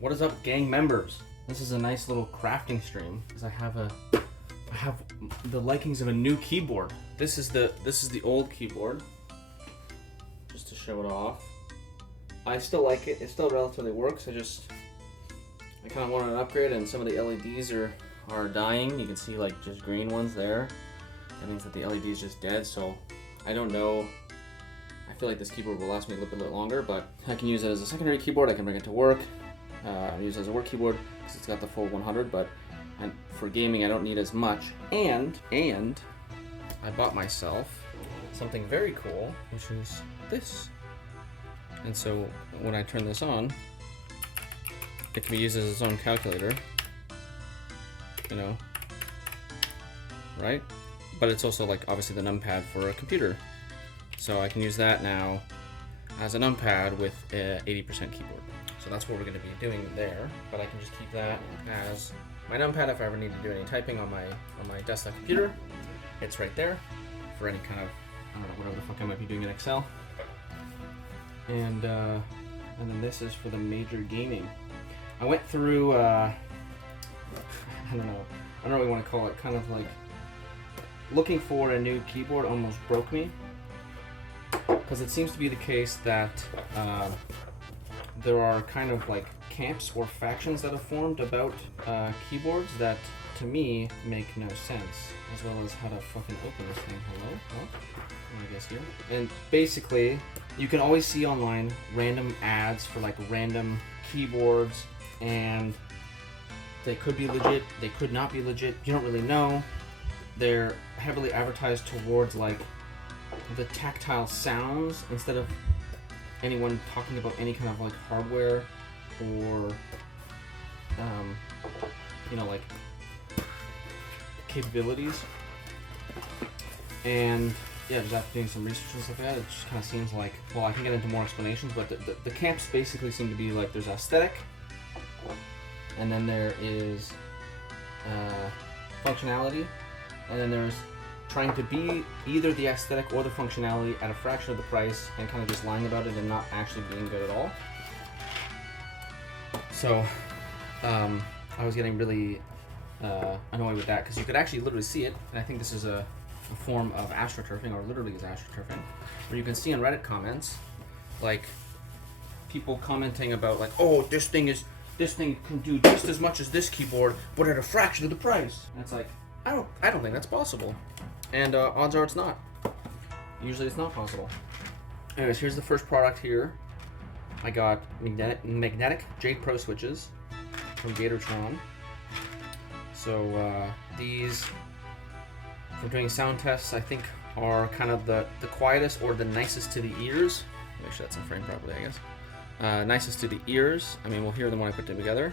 What is up, gang members? This is a nice little crafting stream because I have the likings of a new keyboard. This is the old keyboard. Just to show it off. I still like it. It still relatively works. I kind of wanted an upgrade, and some of the LEDs are dying. You can see like just green ones there. That means that the LED is just dead. So I don't know. I feel like this keyboard will last me a little bit longer, but I can use it as a secondary keyboard. I can bring it to work. Use it as a work keyboard because it's got the full 100. But for gaming, I don't need as much. And I bought myself something very cool, which is this. And so when I turn this on, it can be used as its own calculator, you know, right? But it's also like obviously the numpad for a computer. So I can use that now as a numpad with a 80% keyboard. So that's what we're going to be doing there. But I can just keep that as my numpad if I ever need to do any typing on my desktop computer. It's right there for any kind of, I don't know, whatever the fuck I might be doing in Excel. And then this is for the major gaming. I went through, I don't know what you want to call it, kind of like looking for a new keyboard almost broke me. Because it seems to be the case that there are kind of like camps or factions that have formed about keyboards that to me make no sense, as well as how to fucking open this thing. Hello? Oh, I guess here. And basically, you can always see online random ads for like random keyboards, and they could be legit, they could not be legit, you don't really know. They're heavily advertised towards like the tactile sounds instead of anyone talking about any kind of like hardware or you know, like capabilities. And yeah, just after doing some research and stuff like that, it just kind of seems like, well, I can get into more explanations, but the camps basically seem to be like there's aesthetic, and then there is functionality, and then there's trying to be either the aesthetic or the functionality at a fraction of the price and kind of just lying about it and not actually being good at all. So I was getting really annoyed with that because you could actually literally see it, and I think this is a form of astroturfing, or literally is astroturfing, where you can see in Reddit comments like people commenting about like, oh, this thing can do just as much as this keyboard but at a fraction of the price. And it's like, I don't think that's possible, and odds are it's not. Usually it's not possible. Anyways, here's the first product here. I got magnetic Jade Pro switches from Gatortron. So these, for doing sound tests, I think are kind of the quietest or the nicest to the ears. Make sure that's in frame properly, I guess. Nicest to the ears. I mean, we'll hear them when I put them together.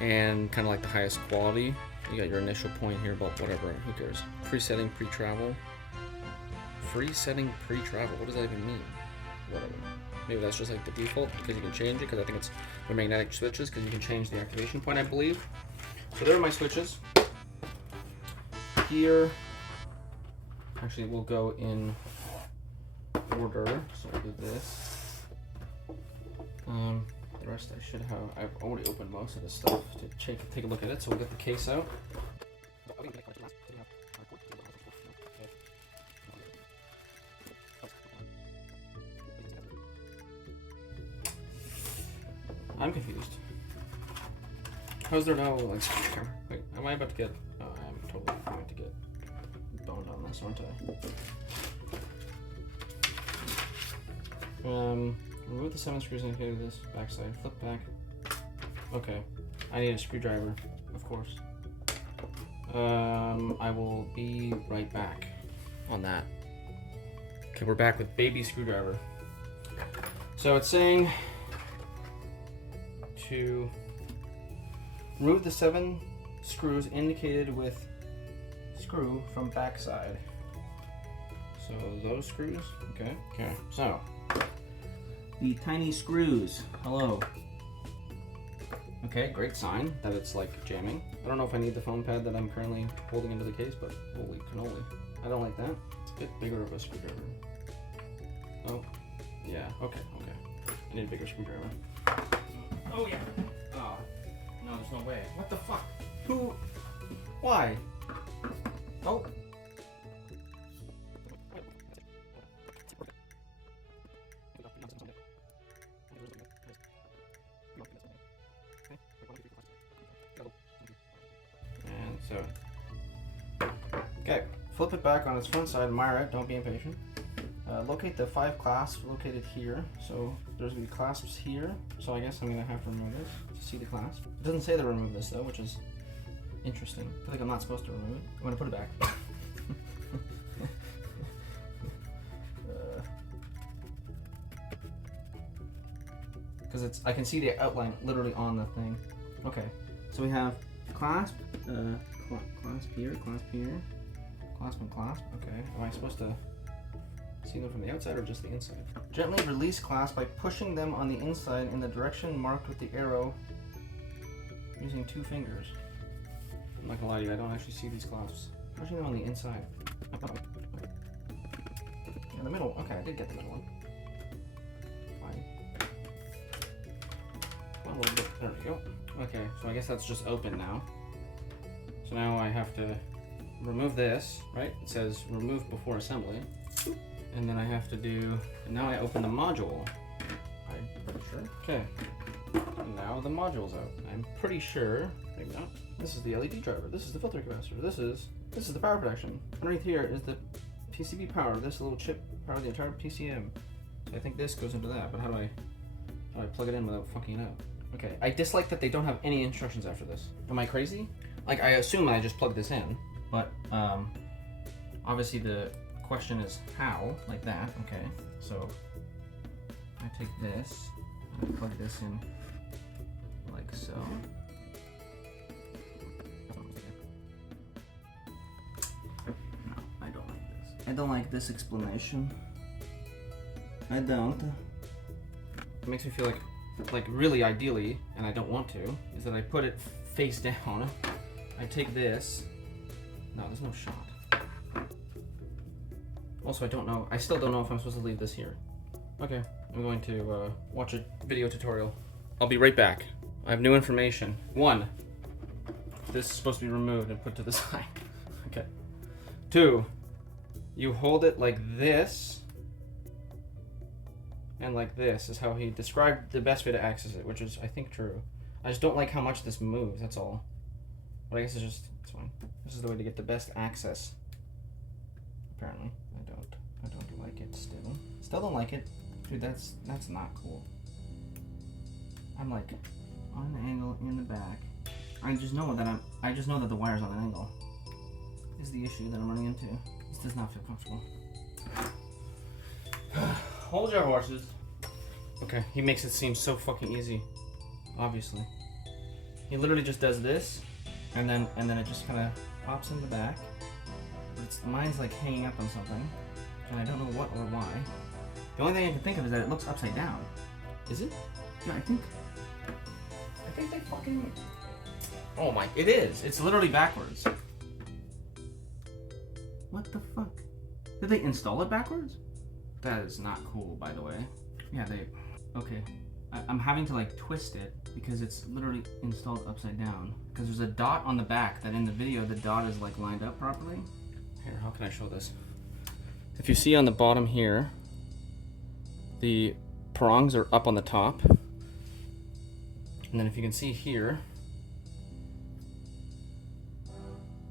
And kind of like the highest quality. You got your initial point here, but whatever, who cares? Presetting pre-travel. Presetting pre-travel, what does that even mean? Whatever. Maybe that's just like the default because you can change it, because I think it's the magnetic switches because you can change the activation point, I believe. So there are my switches. Here, actually we'll go in order, so I'll do this. The rest I should have, I've already opened most of this stuff to take a look at it, so we'll get the case out. I'm confused. How's there no like camera? Wait, am I about to get? Oh, I am totally going to get boned on this, aren't I? Remove the 7 screws and do this backside. Flip back. Okay, I need a screwdriver, of course. I will be right back on that. Okay, we're back with baby screwdriver. So it's saying to remove the 7 screws indicated with screw from backside. So those screws, okay. So the tiny screws. Hello. Okay, great sign that it's like jamming. I don't know if I need the foam pad that I'm currently holding into the case, but holy cannoli. I don't like that. It's a bit bigger of a screwdriver. Oh, yeah, okay. I need a bigger screwdriver. Oh yeah. Oh, no way. What the fuck? Who? Why? Oh. And so. Okay, flip it back on its front side, mire it, don't be impatient. Locate the 5 clasps located here. So there's gonna be clasps here. So I guess I'm gonna have to remove this to see the clasp. It doesn't say to remove this though, which is interesting. I feel like I'm not supposed to remove it. I'm gonna put it back. Because I can see the outline literally on the thing. Okay, so we have clasp, clasp here, clasp here, clasp and clasp. Okay, am I supposed to see them from the outside or just the inside? Gently release clasp by pushing them on the inside in the direction marked with the arrow using 2 fingers. I'm not gonna lie to you, I don't actually see these clasps. Pushing them on the inside. In the middle, okay, I did get the middle one. Fine. One little bit, there we go. Okay, so I guess that's just open now. So now I have to remove this, right? It says remove before assembly. And then I have to do, and now I open the module. I'm pretty sure. Okay, now the module's out. I'm pretty sure, maybe not. This is the LED driver, this is the filter capacitor, this is the power protection. Underneath here is the PCB power, this little chip power the entire PCM. So I think this goes into that, but how do I plug it in without fucking it up? Okay, I dislike that they don't have any instructions after this. Am I crazy? Like, I assume I just plug this in, but obviously the question is how, like that. Okay, so I take this and I plug this in like so. No, I don't like this. I don't like this explanation. I don't. It makes me feel like really ideally, and I don't want to, is that I put it face down. I take this. No, there's no shot. Also, I still don't know if I'm supposed to leave this here. Okay, I'm going to watch a video tutorial. I'll be right back. I have new information. 1, this is supposed to be removed and put to the side. Okay. 2, you hold it like this, and like this is how he described the best way to access it, which is, I think, true. I just don't like how much this moves, that's all. But I guess it's fine. This is the way to get the best access. Apparently. I don't like it still. Still don't like it. Dude, that's not cool. I'm like on an angle in the back. I just know that the wire's on an angle. Is the issue that I'm running into. This does not feel comfortable. Hold your horses. Okay, he makes it seem so fucking easy. Obviously. He literally just does this, and then it just kinda pops in the back. Mine's like hanging up on something, and I don't know what or why. The only thing I can think of is that it looks upside down. Is it? Yeah, I think they fucking... Oh my, it is. It's literally backwards. What the fuck? Did they install it backwards? That is not cool, by the way. Yeah, okay. I'm having to like twist it because it's literally installed upside down. Because there's a dot on the back that in the video, the dot is like lined up properly. Here, how can I show this? If you see on the bottom here, the prongs are up on the top. And then if you can see here,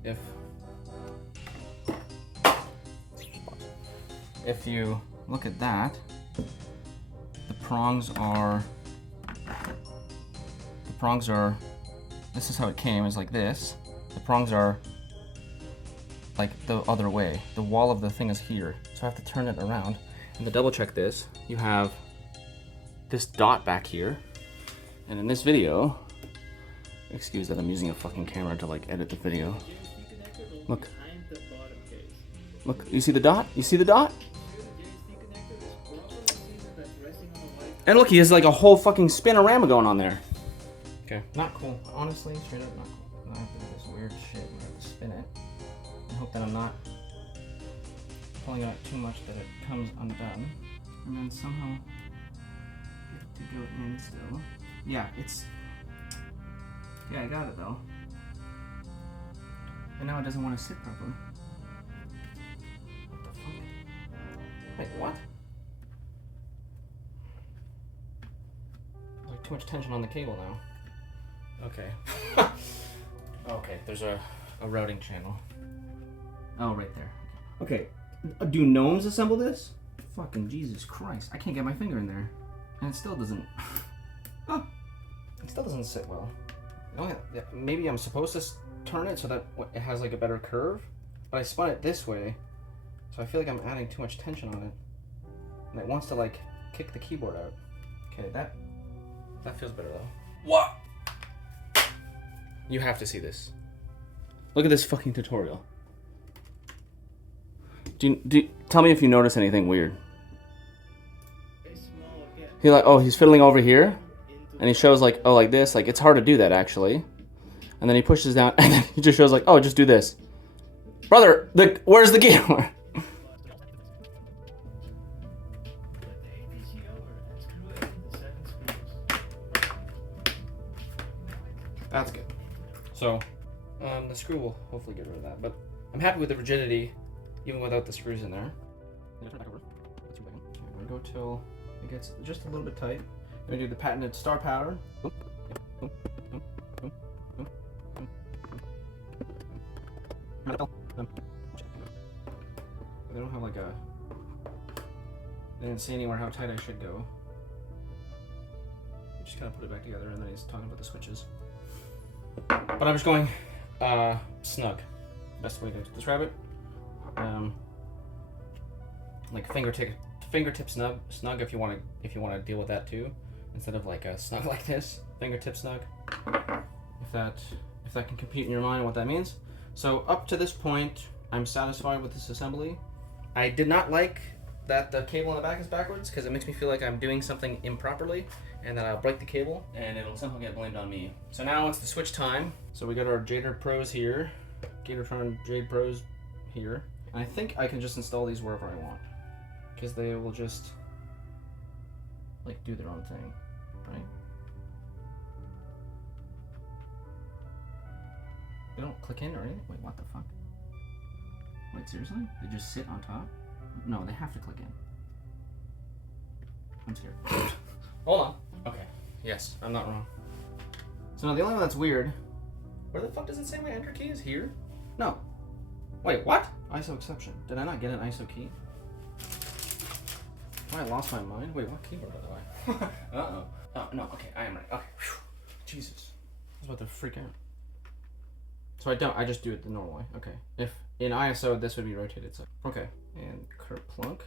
if you look at that, the prongs are, this is how it came, is like this. The prongs are like the other way. The wall of the thing is here, so I have to turn it around. And to double check this, you have this dot back here. And in this video, excuse that I'm using a fucking camera to like edit the video. Look. Look, you see the dot? You see the dot? And look, he has like a whole fucking spinorama going on there. Okay. Not cool. Honestly, straight up not cool. I have to do this weird shit where I have to spin it. I hope that I'm not pulling out too much that it comes undone. And then somehow get to go in still. Yeah, it's Yeah, I got it though. And now it doesn't want to sit properly. What the fuck? Wait, what? Like too much tension on the cable now. Okay. Okay, there's a routing channel. Oh, right there. Okay. Do gnomes assemble this? Fucking Jesus Christ. I can't get my finger in there. And it still doesn't... Oh. It still doesn't sit well. Oh, yeah. Maybe I'm supposed to turn it so that it has like a better curve, but I spun it this way, so I feel like I'm adding too much tension on it, and it wants to like kick the keyboard out. Okay, that feels better though. What? You have to see this. Look at this fucking tutorial. Tell me if you notice anything weird. He's fiddling over here, and he shows like, oh, like this. Like, it's hard to do that actually. And then he pushes down, and then he just shows like, oh, just do this. Brother, where's the keyboard? That's good. So, the screw will hopefully get rid of that, but I'm happy with the rigidity, even without the screws in there. I'm gonna go till it gets just a little bit tight. I'm gonna do the patented star pattern. They don't have like a... They didn't say anywhere how tight I should go. Just kind of put it back together, and then he's talking about the switches. But I'm just going snug. Best way to describe it. Like fingertip snug if you want to deal with that too, instead of like a snug like this. Fingertip snug. If that can compute in your mind what that means. So up to this point, I'm satisfied with this assembly. I did not like that the cable in the back is backwards, because it makes me feel like I'm doing something improperly, and then I'll break the cable and it'll somehow get blamed on me. So now it's the switch time. So we got our Jader Pros here, Gatortron Jade Pros here. And I think I can just install these wherever I want, because they will just like do their own thing, right? They don't click in or anything? Wait, what the fuck? Wait, seriously? They just sit on top? No, they have to click in. I'm scared. Hold on. Okay. Yes, I'm not wrong. So now the only one that's weird... Where the fuck does it say my enter key is here? No. Wait, what? ISO exception. Did I not get an ISO key? Oh, I lost my mind? Wait, what keyboard by the way? Uh-oh. Oh, no, okay, I am right. Okay. Whew. Jesus. I was about to freak out. So I just do it the normal way. Okay. If in ISO this would be rotated, so okay. And kerplunk.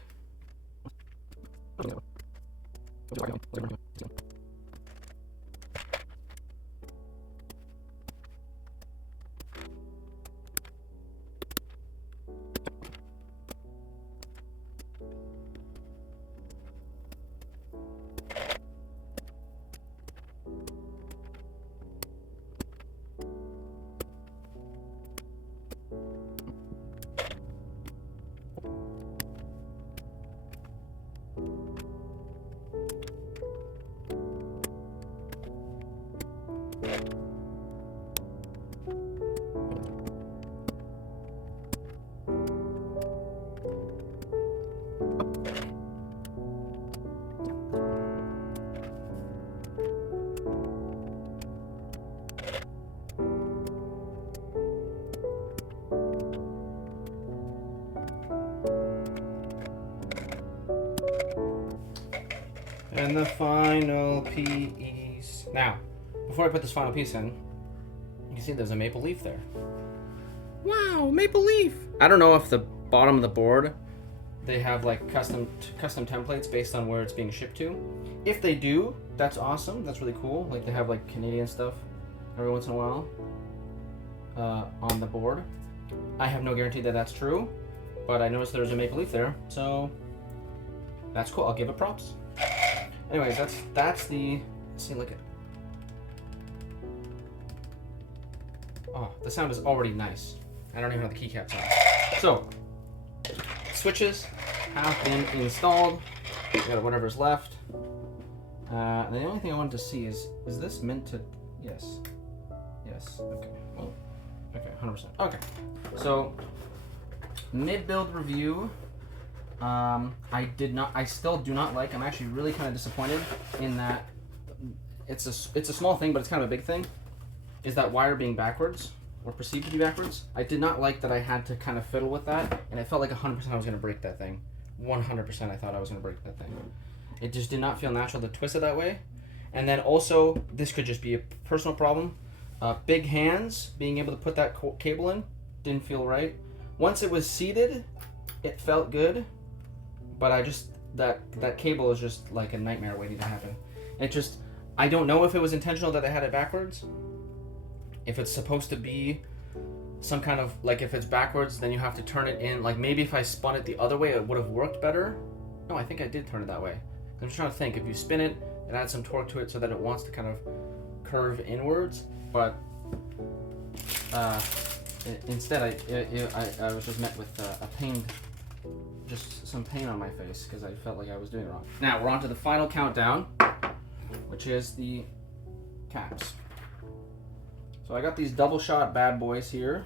And the final piece. Now, before I put this final piece in, you can see there's a maple leaf there. Wow, maple leaf! I don't know if the bottom of the board, they have like custom templates based on where it's being shipped to. If they do, that's awesome. That's really cool. Like they have like Canadian stuff every once in a while on the board. I have no guarantee that that's true, but I noticed there's a maple leaf there, so that's cool. I'll give it props. Anyways, that's the... Let's see, look at... Oh, the sound is already nice. I don't even have the keycaps on. So, switches have been installed. We got whatever's left. The only thing I wanted to see is this meant to... Yes. Yes. Okay. Well. Okay. 100%. Okay. So mid-build review. I still do not like. I'm actually really kind of disappointed in that. It's a small thing, but it's kind of a big thing. Is that wire being backwards or perceived to be backwards? I did not like that I had to kind of fiddle with that, and it felt like 100% I was going to break that thing. 100% I thought I was going to break that thing. It just did not feel natural to twist it that way. And then also, this could just be a personal problem. Big hands, being able to put that cable in, didn't feel right. Once it was seated, it felt good, but that cable is just like a nightmare waiting to happen. It just, I don't know if it was intentional that I had it backwards. If it's supposed to be some kind of, like if it's backwards, then you have to turn it in. Like maybe if I spun it the other way, it would have worked better. No, I think I did turn it that way. I'm just trying to think. If you spin it, it adds some torque to it so that it wants to kind of curve inwards. But instead, I was just met with a pain, just some pain on my face because I felt like I was doing it wrong. Now we're on to the final countdown, which is the caps. So I got these double shot bad boys here.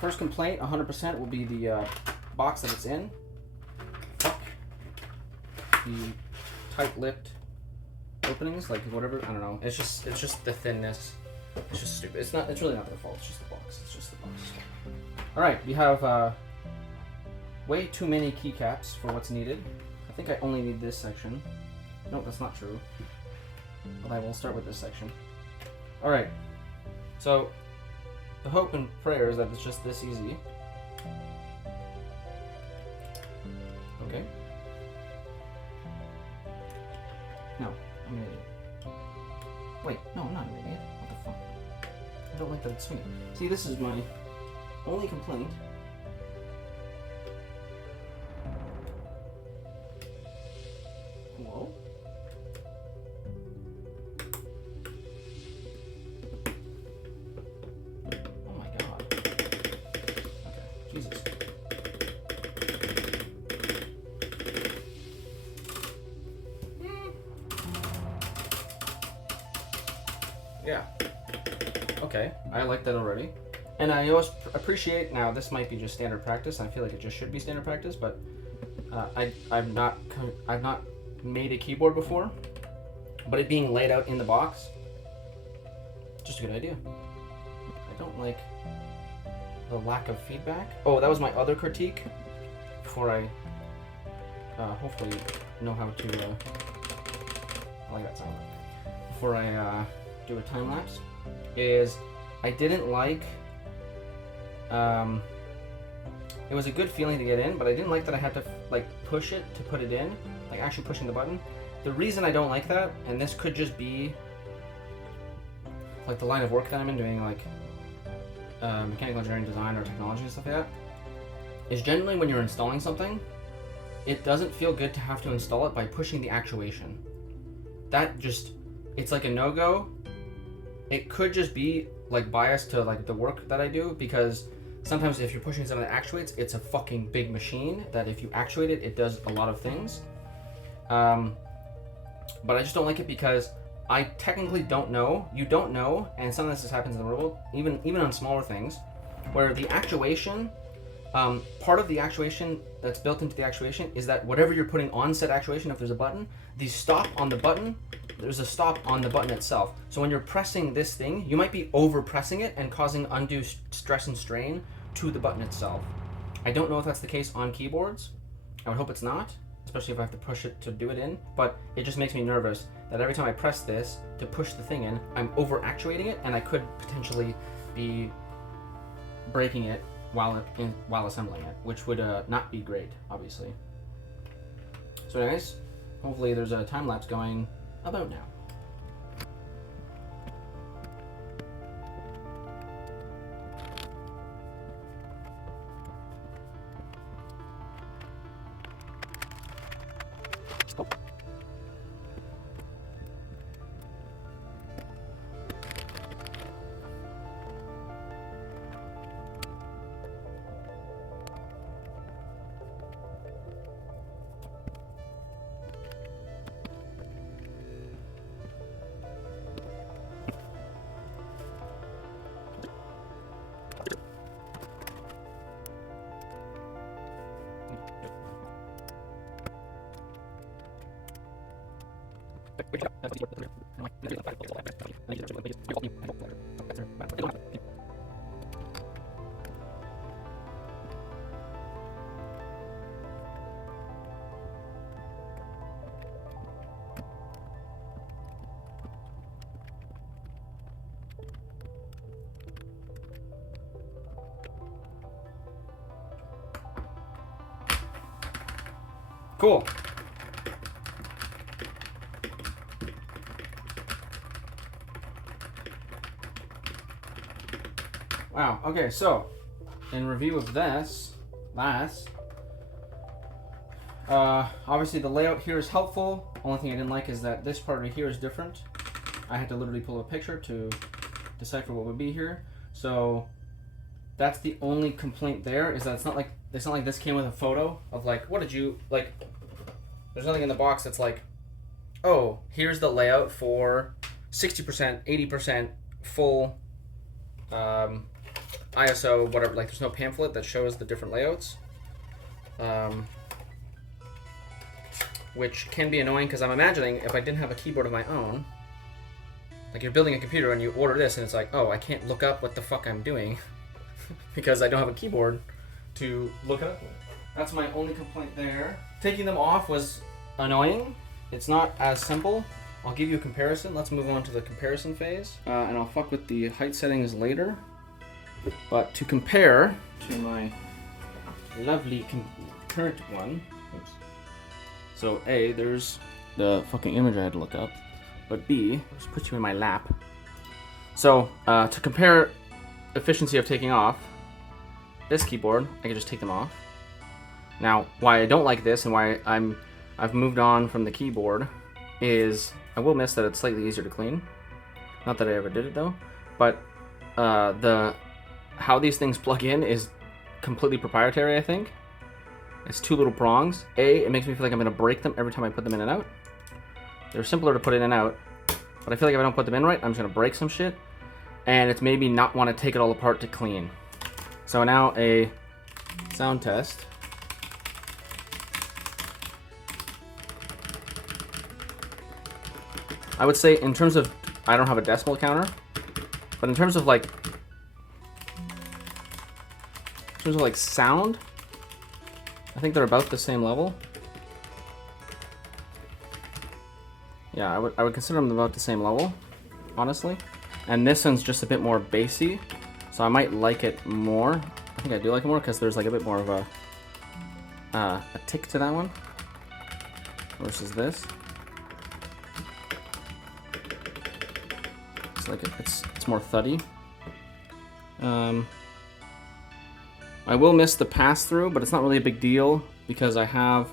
First complaint, 100% will be the box that it's in. The tight-lipped openings, like whatever, I don't know. It's just the thinness. It's just stupid. It's really not their fault. It's just the box. It's just the box. All right, we have way too many keycaps for what's needed. I think I only need this section. No, that's not true. But I will start with this section. All right. So, the hope and prayer is that it's just this easy. Okay. No, I'm an idiot. Wait, no, I'm not an idiot. What the fuck? I don't like that it's swinging. See, this is my only complaint. Whoa. Yeah. Okay, I like that already. And I always appreciate, now this might be just standard practice, I feel like it just should be standard practice, but I've not made a keyboard before, but it being laid out in the box, just a good idea. I don't like the lack of feedback. Oh, that was my other critique, before I hopefully know how to, I like that sound, before I do a time lapse, is I didn't like, it was a good feeling to get in, but I didn't like that I had to like push it to put it in, like actually pushing the button. The reason I don't like that, and this could just be like the line of work that I'm in, doing like mechanical engineering design or technology and stuff like that, is generally when you're installing something, it doesn't feel good to have to install it by pushing the actuation. That just, it's like a no-go. It could just be like biased to like the work that I do, because sometimes if you're pushing something that actuates, it's a fucking big machine that if you actuate it, it does a lot of things. But I just don't like it because I technically don't know. You don't know, and sometimes this happens in the real world, even on smaller things, where the actuation, part of the actuation that's built into the actuation is that whatever you're putting on said actuation, if there's a button, the stop on the button, there's a stop on the button itself. So when you're pressing this thing, you might be over pressing it and causing undue stress and strain to the button itself. I don't know if that's the case on keyboards. I would hope it's not, especially if I have to push it to do it in, but it just makes me nervous that every time I press this to push the thing in, I'm over actuating it, and I could potentially be breaking it while assembling it, which would not be great, obviously. So anyways, hopefully there's a time lapse going about now. Cool. Wow, okay, so in review of this, obviously the layout here is helpful. Only thing I didn't like is that this part right here is different. I had to literally pull a picture to decipher what would be here. So that's the only complaint there, is that it's not like this came with a photo of like, what did you, like, there's nothing in the box that's like, oh, here's the layout for 60%, 80% full ISO, whatever. Like, there's no pamphlet that shows the different layouts, which can be annoying because I'm imagining if I didn't have a keyboard of my own, like you're building a computer and you order this and it's like, oh, I can't look up what the fuck I'm doing because I don't have a keyboard to look it up with. That's my only complaint there. Taking them off was annoying. It's not as simple. I'll give you a comparison. Let's move on to the comparison phase. And I'll fuck with the height settings later. But to compare to my lovely current one, oops. So A, there's the fucking image I had to look up. But B, I'll just put you in my lap. So to compare efficiency of taking off this keyboard, I can just take them off. Now, why I don't like this and why I've moved on from the keyboard is I will miss that it's slightly easier to clean. Not that I ever did it though, but how these things plug in is completely proprietary, I think. It's two little prongs. A, it makes me feel like I'm gonna break them every time I put them in and out. They're simpler to put in and out, but I feel like if I don't put them in right, I'm just gonna break some shit, and it's made me not want to take it all apart to clean. So now a sound test. I would say in terms of, I don't have a decimal counter, but in terms of like sound, I think they're about the same level. Yeah, I would consider them about the same level, honestly. And this one's just a bit more bassy, so I might like it more. I think I do like it more because there's like a bit more of a tick to that one versus this. It's like it's more thuddy. I will miss the pass-through, but it's not really a big deal because I have,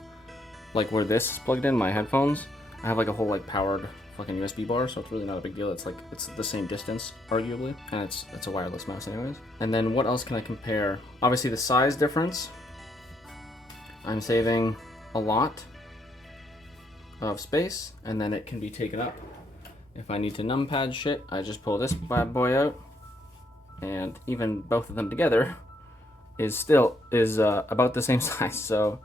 like, where this is plugged in, my headphones, I have like a whole like powered fucking USB bar, so it's really not a big deal. It's like, it's the same distance, arguably, and it's a wireless mouse anyways. And then what else can I compare? Obviously the size difference. I'm saving a lot of space, and then it can be taken up. If I need to numpad shit, I just pull this bad boy out, and even both of them together is about the same size, so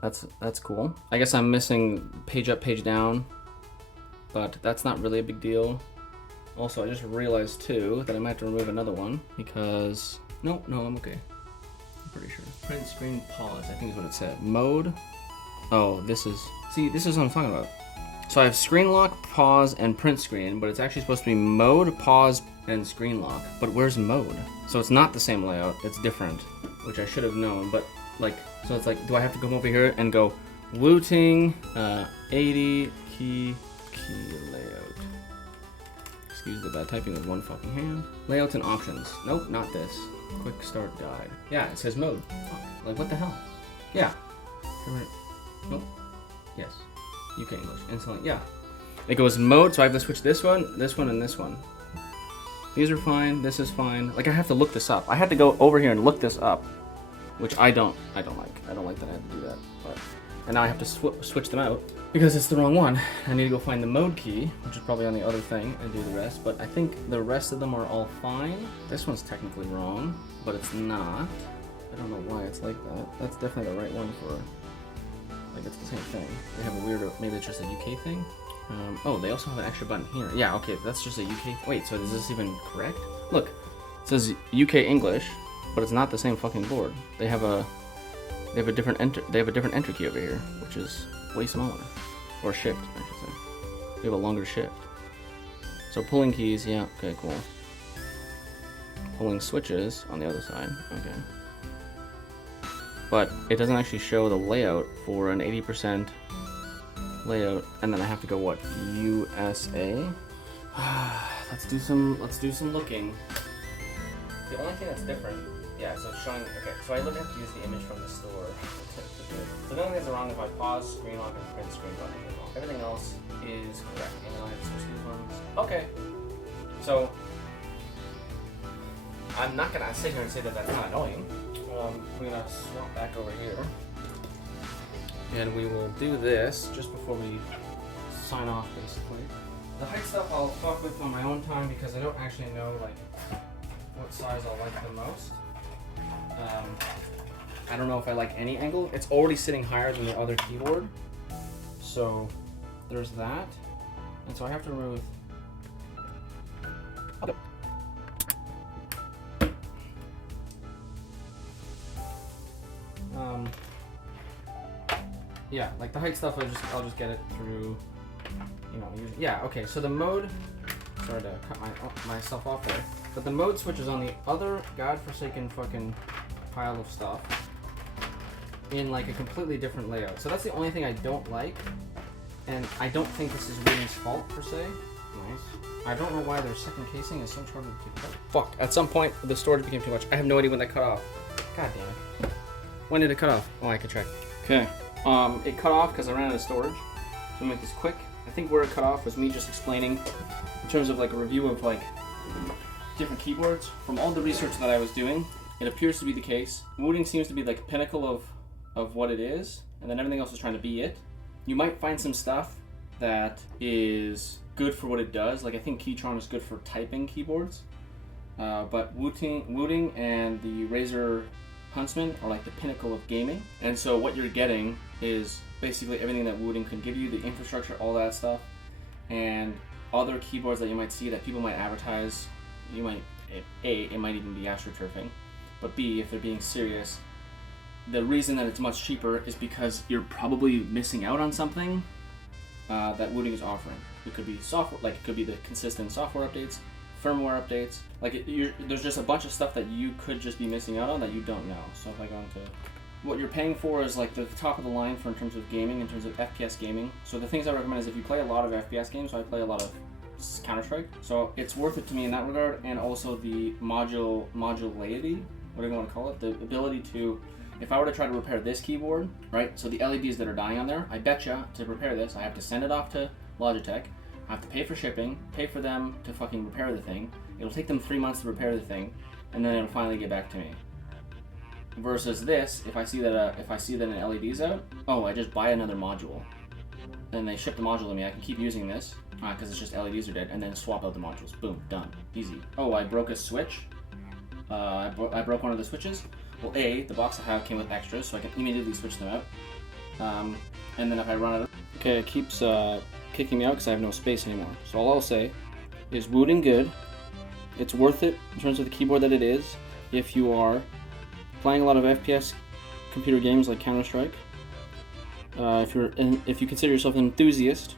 that's cool. I guess I'm missing page up, page down, but that's not really a big deal. Also, I just realized too that I might have to remove another one because no, I'm okay. I'm pretty sure. Print screen pause, I think is what it said. Mode. Oh, this is what I'm talking about. So I have screen lock, pause, and print screen, but it's actually supposed to be mode, pause, and screen lock. But where's mode? So it's not the same layout, it's different, which I should have known, but like, so it's like, do I have to come over here and go Wooting 80HE key layout? Excuse the bad typing with one fucking hand. Layouts and options. Nope, not this. Quick start guide. Yeah, it says mode. Like, what the hell? Yeah. Nope. Yes. UK English. Instantly. Yeah. It goes mode, so I have to switch this one, and this one. These are fine. This is fine. Like, I have to look this up. I had to go over here and look this up, which I don't like. I don't like that I had to do that. But, and now I have to switch them out because it's the wrong one. I need to go find the mode key, which is probably on the other thing, and do the rest. But I think the rest of them are all fine. This one's technically wrong, but it's not. I don't know why it's like that. That's definitely the right one for, like, it's the same thing. They have a weird, maybe it's just a UK thing. Oh, they also have an extra button here. Yeah, okay, that's just a UK. Wait, so is this even correct? Look, it says UK English, but it's not the same fucking board. They have a different enter key over here, which is way smaller, or shift, I should say. They have a longer shift. So pulling keys, yeah, okay, cool. Pulling switches on the other side, okay. But it doesn't actually show the layout for an 80% layout, and then I have to go what? USA? let's do some looking. The only thing that's different, yeah, so it's showing, okay, so I literally have to use the image from the store to do it. So the only thing that's wrong if I pause, screen lock, and print screen lock. Everything else is correct. And then I have to switch these ones. Okay. So I'm not gonna sit here and say that that's not annoying. We're gonna swap back over here, and we will do this just before we sign off, basically. The height stuff I'll fuck with on my own time because I don't actually know like what size I'll like the most. I don't know if I like any angle. It's already sitting higher than the other keyboard, so there's that. And so I have to remove. Yeah, like the height stuff, I'll just get it through, you know. Yeah, okay. So the mode. Sorry to cut myself off there, but the mode switch is on the other godforsaken fucking pile of stuff in like a completely different layout. So that's the only thing I don't like, and I don't think this is Raine's fault per se. Nice. I don't know why their second casing is so troubled to cut. Fuck. At some point the storage became too much. I have no idea when that cut off. God damn it. When did it cut off? Oh, I can check. Okay. It cut off because I ran out of storage. So I'll make this quick. I think where it cut off was me just explaining in terms of like a review of like different keyboards. From all the research that I was doing, it appears to be the case. Wooting seems to be like a pinnacle of what it is, and then everything else is trying to be it. You might find some stuff that is good for what it does. Like I think Keytron is good for typing keyboards, but Wooting and the Razer Huntsman are like the pinnacle of gaming. And so what you're getting is basically everything that Wooting can give you, the infrastructure, all that stuff, and other keyboards that you might see that people might advertise. You might, it might even be astroturfing, but B, if they're being serious, the reason that it's much cheaper is because you're probably missing out on something that Wooting is offering. It could be software, like it could be the consistent software updates, firmware updates. Like there's just a bunch of stuff that you could just be missing out on that you don't know. So if I go into what you're paying for is like the top of the line for in terms of gaming, in terms of FPS gaming. So the things I recommend is if you play a lot of FPS games, so I play a lot of Counter-Strike, so it's worth it to me in that regard, and also the modularity, whatever you want to call it, the ability to, if I were to try to repair this keyboard, right, so the LEDs that are dying on there, I betcha to repair this, I have to send it off to Logitech, I have to pay for shipping, pay for them to fucking repair the thing, it'll take them 3 months to repair the thing, and then it'll finally get back to me. Versus this, if I see that an LED's out, oh, I just buy another module. Then they ship the module to me, I can keep using this, because it's just LEDs are dead, and then swap out the modules. Boom, done. Easy. Oh, I broke a switch. I broke one of the switches. Well, A, the box I have came with extras, so I can immediately switch them out. And then if I run out of... Okay, it keeps kicking me out because I have no space anymore. So all I'll say is Wooting good. It's worth it in terms of the keyboard that it is if you are playing a lot of FPS computer games like Counter-Strike. If you consider yourself an enthusiast,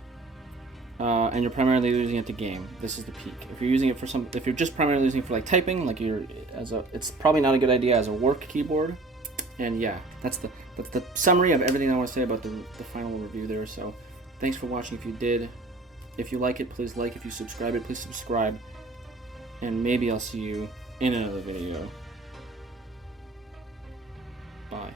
and you're primarily using it to game, this is the peak. If you're using it for if you're just primarily using it for like typing, like it's probably not a good idea as a work keyboard. And yeah, that's the summary of everything I want to say about the final review there. So, thanks for watching. If you like it, please like. If you subscribe it, please subscribe. And maybe I'll see you in another video. Bye.